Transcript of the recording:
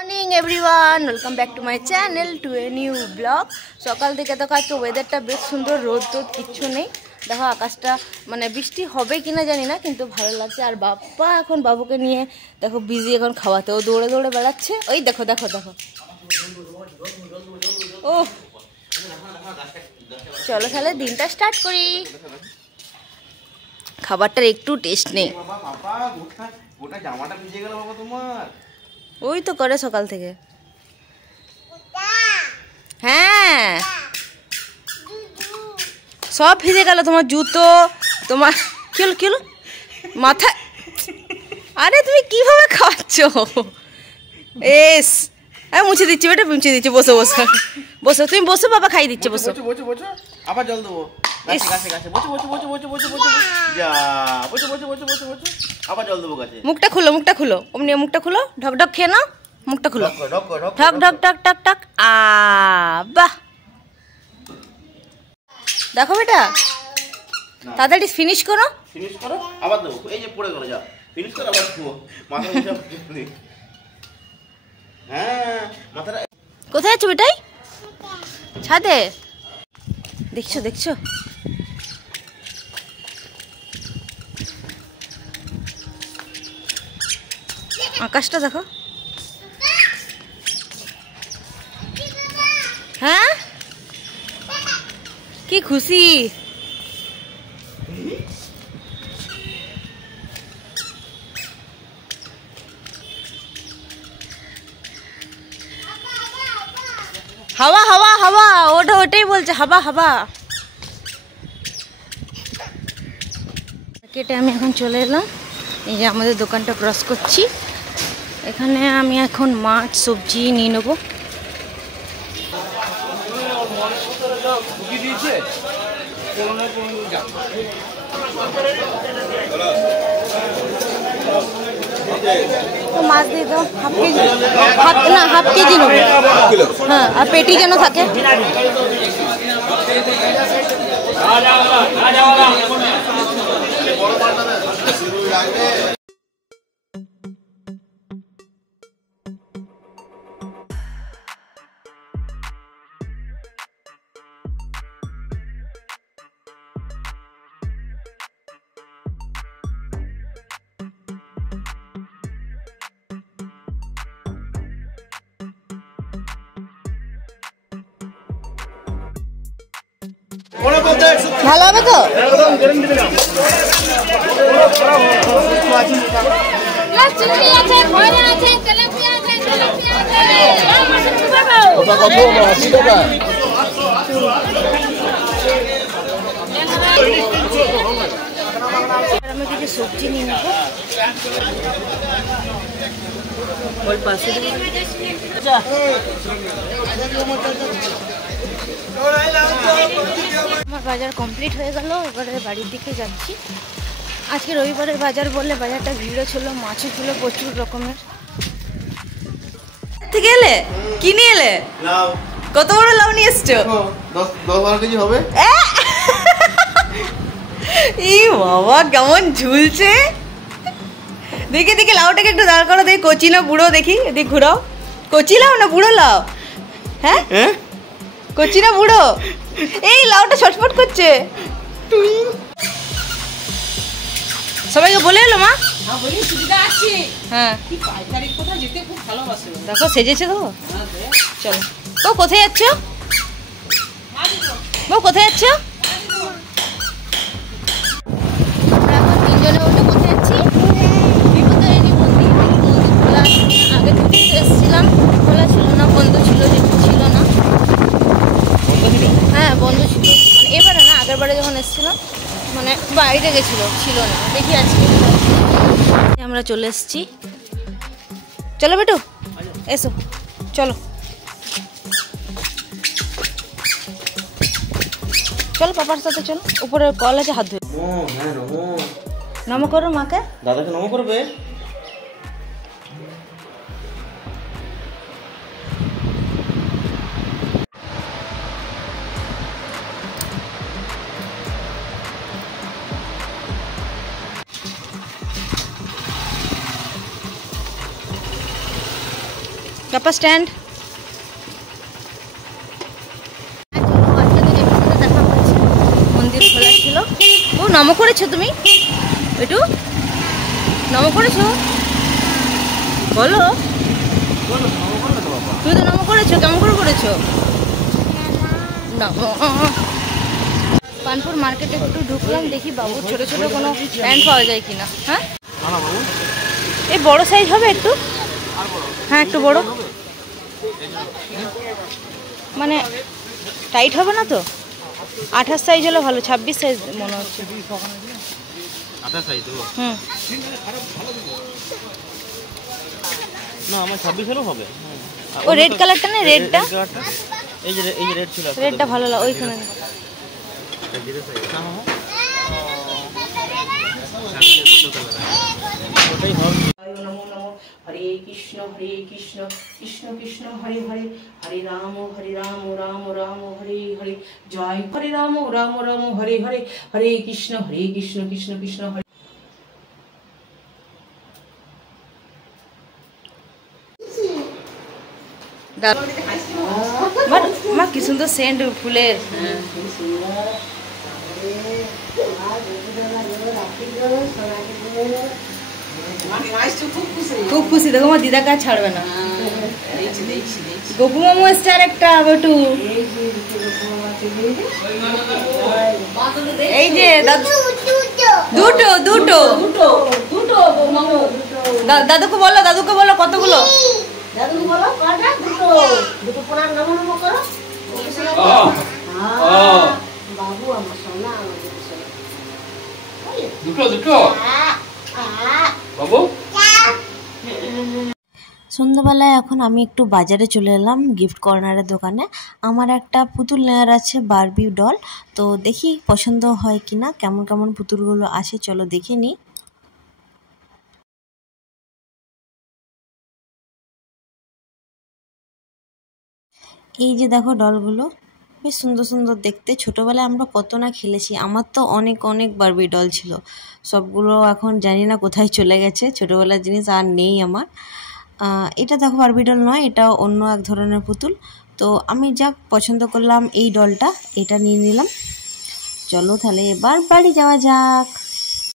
Morning everyone, welcome back to my channel to a new blog. সকাল থেকে দেখো আজকে ওয়েদারটা বেশ সুন্দর, রোদ টোদ কিচ্ছু নেই। দেখো আকাশটা মানে বৃষ্টি হবে কিনা জানি না, কিন্তু ভালো লাগছে। আর বাপ্পা এখন বাবুকে নিয়ে দেখো বিজি এখন খাওয়াতে, ও দৌড়ে দৌড়ে বেড়াচ্ছে। ওই দেখো দেখো দেখো, ও চলো তাহলে দিনটা স্টার্ট করি। খাবারটার একটু টেস্ট নেই, ওই তো করে সকাল থেকে। হ্যাঁ সব ভিজে গেল, তোমার জুতো, তোমার কি হলো কি হলো মাথা। আরে তুমি কিভাবে খাচ্ছ? এস আমি মুছে দিচ্ছি বেটা, মুছে দিচ্ছি। বসো বসো বসো, তুমি বসো, বাবা খাই দিচ্ছে। বসো আবার জল দেবো। আবার জল দেবো গাছে। মুখটা খুলো, মুখটা খুলো, অমনি মুখটা খুলো, ঢক ঢক খেয়ে নাও। মুখটা খুলো, ঢক ঢক ঢক ঢক ঢক। বাহ দেখো বেটা, তাড়াতাড়ি ফিনিশ করো। ফিনিশ করো, আবার দেবো। এই যে পড়ে গেল, যা ফিনিশ করো, আবার দেবো। মাথা মুছে। হ্যাঁ মাথাটা। কোথায় আছো বেটাই? ছাদে? দেখছো দেখছো, আকাশটা দেখো। হ্যাঁ কি খুশি। হাওয়া হাওয়া হাওয়া, ওটা ওটাই বলছে, হাওয়া হাওয়া। কেটে আমি এখন চলে এলাম, এই যে আমাদের দোকানটা ক্রস করছি। এখানে আমি এখন মাছ সবজি নিয়ে নেবো। তো মাছ দিয়ে দাও, হাফ কেজি, হাফ কেজি নেবো। হ্যাঁ, আর পেটি যেন থাকে। ভালো হবে তো? আমি কিছু সবজি নিয়ে নেব। আমার বাজার কমপ্লিট হয়ে গেল, এবারে বাড়ির দিকে যাচ্ছি। আজকে রবিবারের বাজার বললে বাজারটা ভিড়ও ছিল, মাছও ছিল প্রচুর রকমের। থেকে এলে কি নিয়ে এলে? লাউ। কত বড় লাউ নিয়ে এসছো? 10-12 কেজি হবে। ই বাবা কেমন ঝুলছে, দেখি দেখি লাউটাকে একটু দাঁড় করো, দেখি কচি না বুড়ো, দেখি এদিকে ঘুরাও। কচি লাউ না বুড়ো লাউ? হ্যাঁ কচি না বুড়ো? এই লাউটা ছটফট করছে। সবাইকে বলে এলো মা? হ্যাঁ দেখো সেজেছে তো। চলো বউ, কোথায় যাচ্ছ? বউ কোথায় যাচ্ছ? আমরা এখন তিনজনে ওটা কোথায় যাচ্ছি? বিপদায়নী মন্দির। মন্দির খোলা আছে, আগে থেকে এসেছিলাম, খোলা ছিল না, বন্ধ ছিল, যেটা ছিল না। হ্যাঁ বন্ধ ছিল, মানে এবারে না, আগের বারে যখন এসেছিলাম মানে বাইরে গেছিলো, ছিল না। দেখি আজকে আমরা চলে এসেছি। চলো বেটু এসো, চলো চলো পাপার সাথে চলো, উপরে কল আছে, হাত ধুয়ে নম করো মাকে। দাদাকে নম করবে। কাপা স্ট্যান্ড। মন্দির খোলা ছিল। ও নম করেছো তুমি? একটু নম করেছো? বলো। তুমি তো নম করেছো, কেমন করে করেছো? কানপুর মার্কেটে একটু ঢুকলাম, দেখি বাবু ছোট ছোট কোনো প্যান্ট পাওয়া যায় কিনা। হ্যাঁ এই বড় সাইজ হবে একটু? হ্যাঁ একটু বড়, মানে টাইট হবে না তো? 28 সাইজ হলে ভালো, 26 সাইজ মনে হচ্ছে। হুম না আমার 26 এরও হবে। ও রেড কালারটা না, রেডটা, এই যে রেড ছিল, রেডটা ভালো লাগে ওইখানে। হরে কৃষ্ণ কৃষ্ণ কৃষ্ণ হরে হরে, হরে রাম রাম রাম হরে হরে, জয় হরে রাম রাম হরে হরে, হরে কৃষ্ণ কৃষ্ণ কৃষ্ণ হরে। মা কি সুন্দর সেন্ট ফুলের। খুব খুশি, দেখো আমার দিদা কাজ ছাড়বে না। গোপু মামু এসছে আর একটা বটু। এই যে দুটো দুটো দাদুকে বলো কতগুলো। দাদুকে বলো কটা? দুটো প্রণাম নমো নমো করো। বাবু আমার সোনা, দুটো বাবু। সন্ধ্যাবেলায় এখন আমি একটু বাজারে চলে এলাম গিফট কর্নারের দোকানে। আমার একটা পুতুল নেওয়ার আছে, বারবি ডল। তো দেখি পছন্দ হয় কিনা, কেমন কেমন পুতুলগুলো আছে, চলো দেখে নিই। এই যে দেখো ডলগুলো বেশ সুন্দর সুন্দর দেখতে। ছোটোবেলায় আমরা কত না খেলেছি, আমার তো অনেক অনেক বারবি ডল ছিল। সবগুলো এখন জানি না কোথায় চলে গেছে, ছোটোবেলার জিনিস আর নেই আমার। এটা দেখো বারবি ডল নয়, এটা অন্য এক ধরনের পুতুল। তো আমি যা পছন্দ করলাম এই ডলটা, এটা নিয়ে নিলাম। চলো তাহলে এবার বাড়ি যাওয়া যাক।